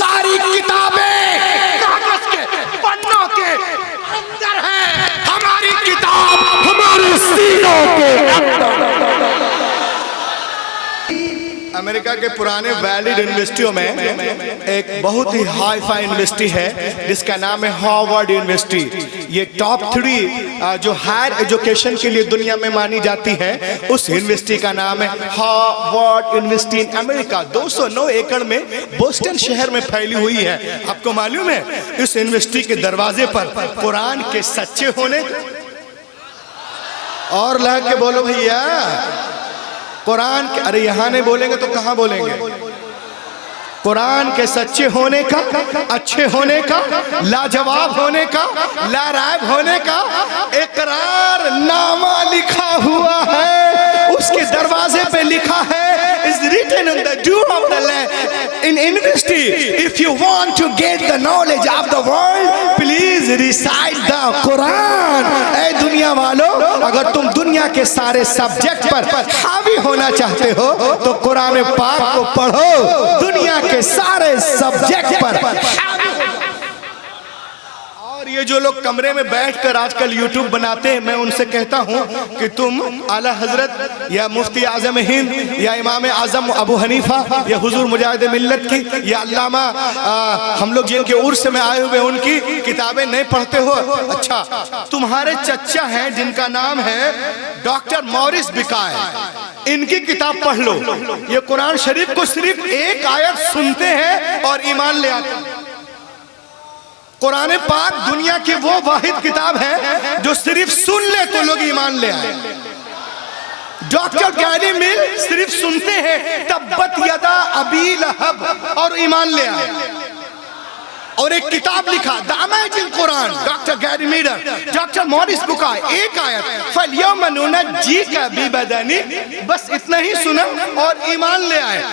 सारी किताबें कागज के पन्नों के अंदर है। हमारी किताब हमारे सीनों के अंदर। अमेरिका के पुराने वैलिड यूनिवर्सिटियों में एक बहुत ही हाई फाई यूनिवर्सिटी है जिसका नाम है हार्वर्ड यूनिवर्सिटी। ये टॉप 3 जो हायर एजुकेशन के लिए दुनिया में मानी जाती है, उस यूनिवर्सिटी का नाम है हार्वर्ड यूनिवर्सिटी इन अमेरिका। 209 एकड़ में बोस्टन शहर में फैली हुई है। आपको मालूम है इस यूनिवर्सिटी के दरवाजे पर कुरान के सच्चे होने, और लग के बोलो भैया कुरान के, अरे यहां नहीं बोलेंगे तो कहां बोलेंगे? कुरान के सच्चे होने का, अच्छे होने का, लाजवाब होने का, लाराब होने का इकरार नामा लिखा हुआ है। उसके दरवाजे पे लिखा है, is written on the door of the in university, if you want to get the knowledge of the world, please recite the Quran। ऐ दुनिया वालों, अगर तुम दुनिया के सारे सब्जेक्ट पर हावी होना चाहते हो तो कुरान पाक को पढ़ो। दुनिया के सारे सब्जेक्ट पर हावी। और ये जो लोग कमरे में बैठकर आजकल यूट्यूब बनाते हैं, मैं उनसे कहता हूं कि तुम आला हजरत या मुफ्ती आजम हिंद या इमाम आजम अबू हनीफा या हुजूर मुजाहिद मिल्लत की या अल्लामा हम लोग जिनके उर्स में आए हुए उनकी किताबें नहीं पढ़ते हो। अच्छा, तुम्हारे चचा हैं जिनका नाम है डॉक्टर मॉरिस बिकाय, इनकी किताब पढ़ लो। ये कुरान शरीफ को सिर्फ एक आयत सुनते हैं और ईमान ले आते हैं। कुरान पाक दुनिया की वो वाहिद किताब है जो सिर्फ सुन ले तो लोग ईमान ले आए। डॉक्टर गैरी मिल सिर्फ सुनते हैं तब्बत यदा अबी लहब और ईमान ले आए। और एक किताब लिखा the amazing Quran, doctor Gary Miller, doctor Maurice Bucaille, एक आयत फल्यौम नुनज्जीका बिबदनी, बस इतना ही सुना और ईमान ले आए।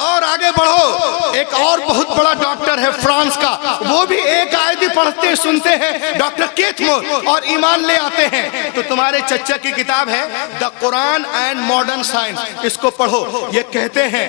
और आगे बढ़ो, एक और बहुत बड़ा डॉक्टर है फ्रांस का, वो भी एक आयत ही पढ़ते सुनते हैं, डॉक्टर केथमोर, और ईमान ले आते हैं। तो तुम्हारे चचा की किताब है the Quran and modern science, इसको पढ़ो। ये कहते हैं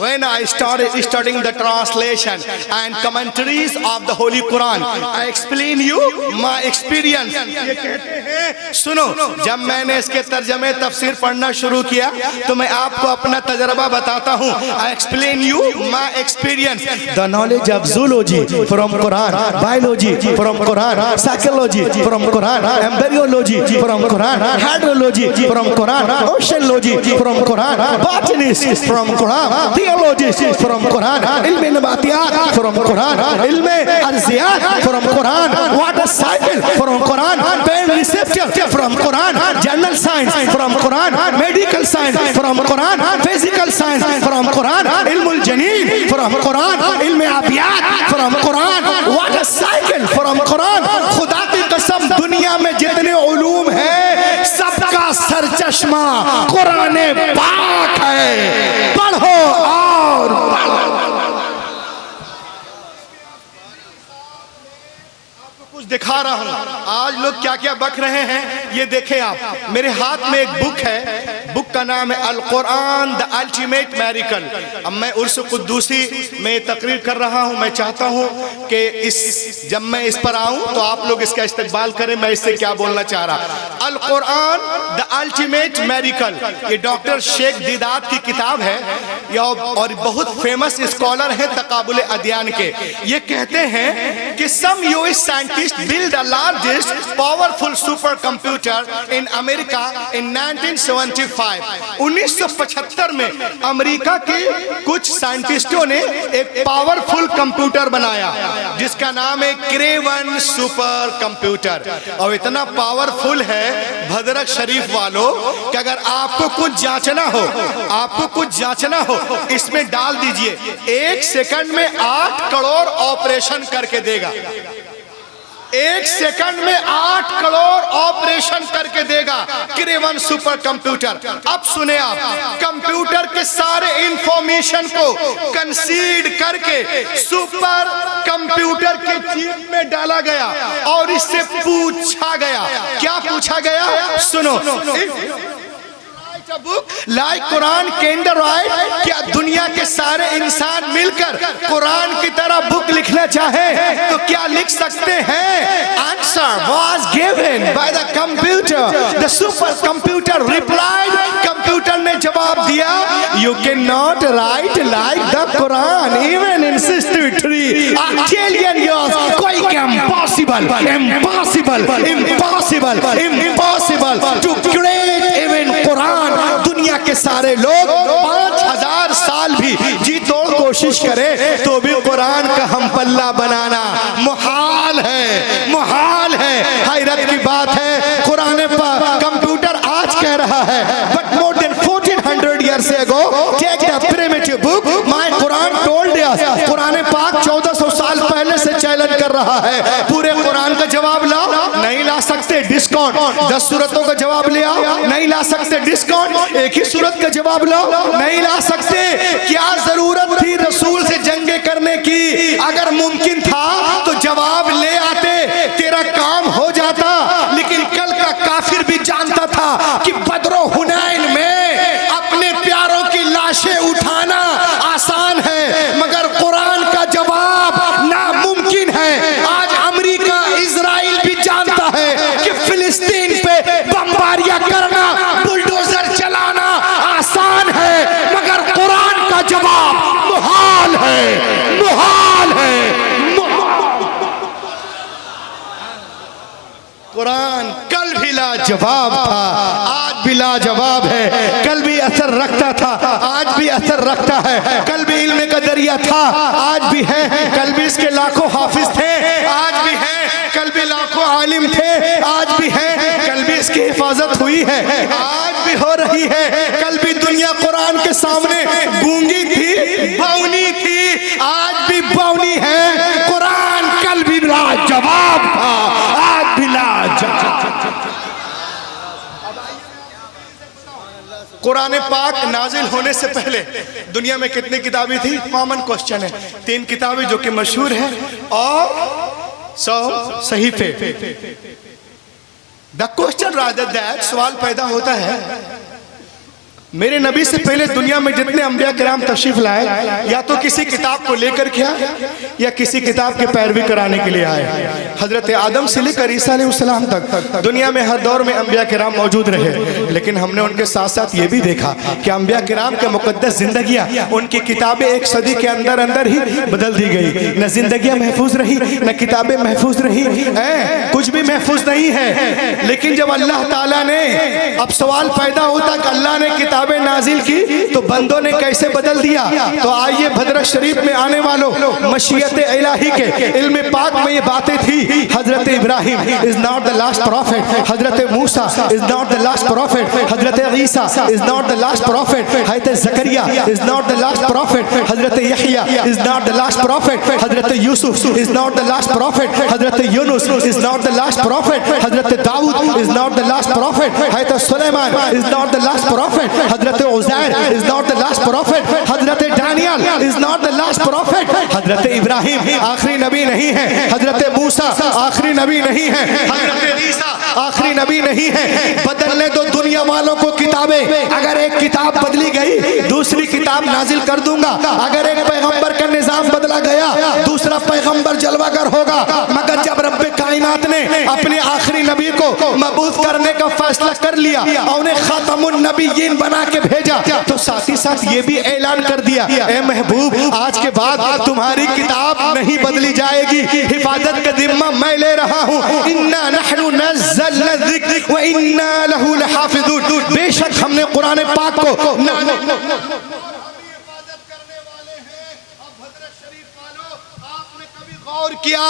when I started studying the translation and commentaries of the holy Quran I explain you my experience. ये कहते हैं सुनो, जब मैंने इसके तर्जमे तफसीर पढ़ना शुरू किया तो मैं आपको अपना तजर्बा बताता हूँ। I explain you my experience. The knowledge of zoology from Quran, biology from Quran, psychology from Quran, embryology from Quran, hydrology from Quran, oceanology from Quran, botanists from Quran, theologists from Quran, ilm nabatiyat from Quran, ilm arziyat from Quran, water cycle from Quran, pain receptor from Quran, general science from Quran, medical science from Quran, physical science from Quran, ilmul janin from Quran, ilm abiyat from Quran, water cycle from Quran। खुदा की कसम दुनिया में जितने उलूम है सबका सरचश्मा कुरान पाक है। पढ़ो और कुछ दिखा रहा हूं। आज लोग क्या क्या बक रहे हैं ये देखें आप। मेरे हाथ में एक बुक है, बुक का नाम है अल कुरान द अल्टीमेट मेरिकल। अब मैं उर्स कुद्दूसी में तकरीर कर रहा हूं। मैं चाहता हूं कि जब मैं इस पर आऊं तो आप लोग इसका इस्तकबाल करें। मैं इससे क्या बोलना चाह रहा, अल कुरान द अल्टीमेट मेरिकल, ये डॉक्टर शेख दीदात की किताब है और बहुत फेमस स्कॉलर है तकाबुल अदयान के। ये कहते हैं कि some US scientist build the largest powerful supercomputer in America in 1975। 1975 में अमेरिका के कुछ साइंटिस्टों ने एक पावरफुल कंप्यूटर बनाया जिसका नाम है क्रेवन सुपर कंप्यूटर। और इतना पावरफुल है भद्रक शरीफ वालों कि अगर आपको कुछ जांचना हो, आपको कुछ जांचना हो, इसमें डाल दीजिए, 1 सेकंड में 8 करोड़ ऑपरेशन करके देगा। 1 सेकंड में 8 करोड़ ऑपरेशन करके देगा क्रेवन सुपर कंप्यूटर। अब सुने आप, कंप्यूटर के सारे इंफॉर्मेशन को कंसीड करके सुपर कंप्यूटर के चिप में डाला गया और इससे पूछा गया, क्या पूछा गया सुनो, like Quran can the right, क्या दुनिया के सारे इंसान मिलकर कुरान की तरह बुक लिखना चाहे तो क्या लिख सकते हैं? Answer was given by the computer. The super computer replied, computer ने जवाब दिया, you can not write like the Quran even in 63 trillion years. कोई impossible, impossible, impossible, impossible to create even Quran. दुनिया के सारे लोग 5000 साल भी जी तोड़ कोशिश करें तो भी कुरान का हम पल्ला बनाना मुहाल है, मुहाल है। हैरत की बात है, कुरान कंप्यूटर आज कह रहा है, but more than 1400 years ago take the primitive book my Quran told us। Quran पाक 1400 साल पहले से चैलेंज कर रहा है, पूरे कुरान का जवाब लाओ, नहीं ला सकते, डिस्काउंट। 10 सूरतों का जवाब ले आओ, नहीं ला सकते, डिस्काउंट। एक ही सूरत का जवाब लाओ, नहीं ला सकते। क्या जरूरत थी रसूल से जंगे करने की? अगर मुमकिन था तो जवाब ले आते, तेरा काम हो जाता। लेकिन कल का काफिर भी जानता था कि बदरो हुनैन में अपने प्यारों की लाशें उठाना आसान है, मगर कुरान का जवाब नामुमकिन है। आज अमेरिका, इजराइल भी जानता है कि फिलिस्तीन पे बमबारियां करना, बुलडोजर चलाना आसान है, मगर कुरान का जवाब मुहाल है, मुहाल है। कुरान कल भी लाजवाब था, आज भी लाजवाब है। कल भी असर रखता था, आज भी असर रखता है। कल भी इल्म का दरिया था, आज भी है। कल भी इसके लाखों हाफिज थे, आज भी है। कल भी लाखों आलिम थे, आज भी है। कल भी इसकी हिफाजत हुई है, आज भी हो रही है। कल भी दुनिया कुरान के सामने गूंगी थी, बौनी थी, आज भी बौनी है। कुरान कल भी लाजवाब था, आज भी लाजवाब। कुरान पाक नाजिल होने से पहले दुनिया में कितनी किताबें थी? कॉमन क्वेश्चन है। 3 किताबें जो कि मशहूर है और 100 सहीफे। द क्वेश्चन रादर दैट, सवाल पैदा होता है, मेरे नबी से पहले दुनिया में जितने अंबिया किराम तशरीफ लाए, या तो किसी किताब को लेकर के आए या किसी किताब की पैरवी कराने के लिए आए। हजरत आदम से लेकर ईसा अलैहिस्सलाम तक दुनिया में हर दौर में अंबिया किराम मौजूद रहे, लेकिन हमने उनके साथ साथ ये भी देखा कि अंबिया किराम के मुकद्दस जिंदगियां, उनकी किताबें एक सदी के अंदर अंदर ही बदल दी गई। न जिंदगियां महफूज रही, न किताबें महफूज रही, कुछ भी महफूज नहीं है। लेकिन जब अल्लाह ताला ने, अब सवाल पैदा होता कि अल्लाह ने किताबें नाजिल की तो बंदों ने कैसे बदल दिया? तो आइए हजरत शरीफ में आने वालों, मशीयत इलाही के इल्म पाक में ये बातें थी। Hazrat Ibrahim is not the last prophet, Hazrat Musa is not the last prophet, Hazrat Isa is not the last prophet, Hazrat Zakariya is not the last prophet, Hazrat Yahya is not the last prophet, Hazrat Yusuf is not the last prophet, Hazrat Yunus is not the last prophet, Hazrat Dawood is not the last prophet, Hazrat Suleman is not the last prophet, Hazrat Uzair is not the last prophet, हजरत Daniel is not the last prophet, हजरत इब्राहिम आखिरी नबी नहीं है, हजरत मूसा आखिरी नबी नहीं है, हजरत ईसा आखिरी नबी नहीं है। बदलने दो दुनिया वालों को किताबें, अगर एक किताब बदली गई दूसरी किताब नाजिल कर दूंगा। अगर एक पैगंबर का निजाम बदला गया दूसरा पैगंबर जलवागर होगा। मगर जब रब्बे कायनात ने अपने आखिरी नबी को मबूस करने का फैसला कर लिया और उन्हें खातमुन नबीयीन बना के भेजा, तो साथ ही साथ ये भी ऐलान कर दिया, ए महबूब आज के बाद तुम्हारी किताब नहीं बदली जाएगी, हिफाजत का जिम्मा मैं ले रहा हूँ। इन्ना नहनु नज़्ज़लना ज़िक्र व इन्ना लहू लहाफ़िज़ून। बेशक हमने कुरान पाक को और क्या,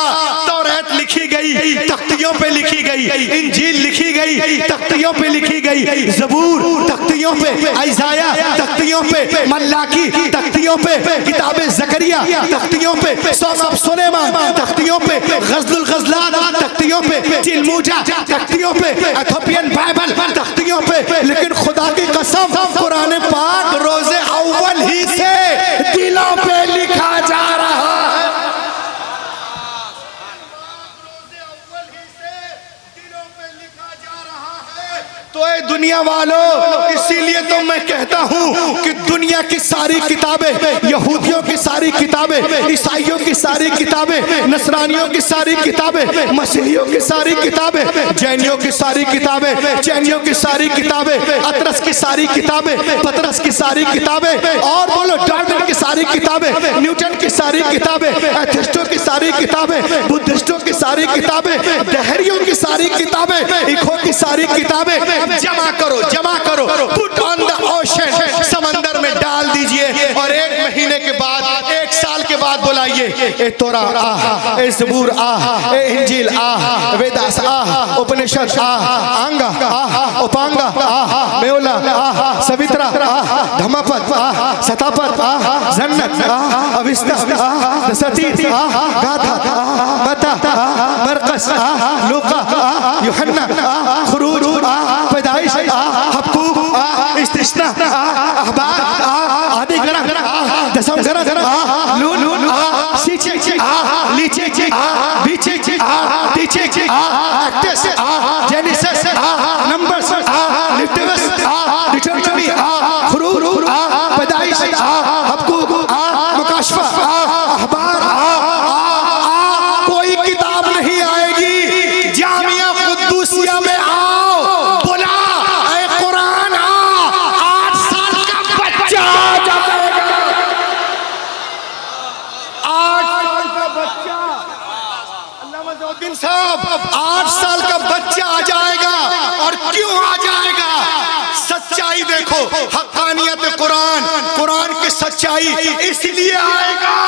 तौरात लिखी गई तख्तियों पे लिखी गई, इंजील लिखी गई तख्तियों पे लिखी गई, ज़बूर तख्तियों पे, इज़ाया तख्तियों पे, मल्लाकी तख्तियों पे, किताबे ज़करिया तख्तियों पे, सौंफ सुलेमान तख्तियों पे, ग़ज़लुल ग़ज़लात तख्तियों पे, तिलमुजा तख्तियों पे, इथोपियन बाइबल तख्तियों पे। लेकिन खुदा की कसम कुरान पाक रोज़े अव्वल ही से दिलों पे लिखा जा रहा है। तो दुनिया दुनिया वालों, इसीलिए तो मैं कहता हूँ कि दुनिया की सारी किताबें, यहूदियों की सारी किताबें, ईसाइयों की सारी किताबें, नसरानियों की सारी किताबें, मसीहियों की सारी किताबें, जैनियों की सारी किताबें, चैनियों की सारी किताबें, अतरस की सारी किताबें, पतरस की सारी किताबें, और बोलो डार्विन की सारी किताबें, न्यूटन की सारी किताबें, एथिस्टों की सारी किताबें, बुद्धिस्टों की सारी किताबें, दहरियों की सारी किताबें, इखों की सारी किताबें जमा करो, जमा करो, पुट ऑन द ओशन, समंदर में डाल दीजिए, और 1 महीने के बाद, 1 साल के बाद बुलाइए, ए तोरा आ, ए ज़बूर आ, ए इंजील आ, वेदास आ, उपनिषद आ, आंगा आ, उपांगा आ, मेओला आ, सवित्रा आ, धम्मपद आ, सतापद आ, जन्नत आ, अविस्ता आ, सती आ, गाथा आ, मता आ, मरकस आ, लूका आ, यूहन्ना आ, खुरूज आ, पैदाइश आ, हबकूक आ, इस्तिस्ना आ, अहबार आ, आदि ग्रह आ, दसम ग्रह आ, लून आ, सीचे आ, लीचे आ, बीचे आ, टीचे आ, एक्टस आ, जेनेसिस आ, नंबर्स आ, लिटवस आ, डिटरमिनी आ, खुरूज आ, पैदाइश आ, हबकूक आ, मुकाशफा आ, अहबार आ, कोई किताब नहीं आएगी। जामिया कुद्दूसिया में आओ, बुला, ऐ कुरान आ, 8 साल का बच्चा आ जाएगा, 8 साल का बच्चा, अल्लामा ज़ौद्दीन साहब, 8 साल का बच्चा आ जाएगा। और क्यों आ जाएगा? सच्चाई देखो, हक़ानियत कुरान, कुरान की सच्चाई इसलिए आएगा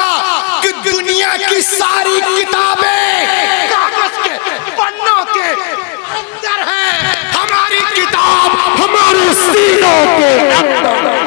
कि दुनिया की सारी किताबें कागज के पन्नों के अंदर है, हमारी किताब हमारे सीनों के अंदर है।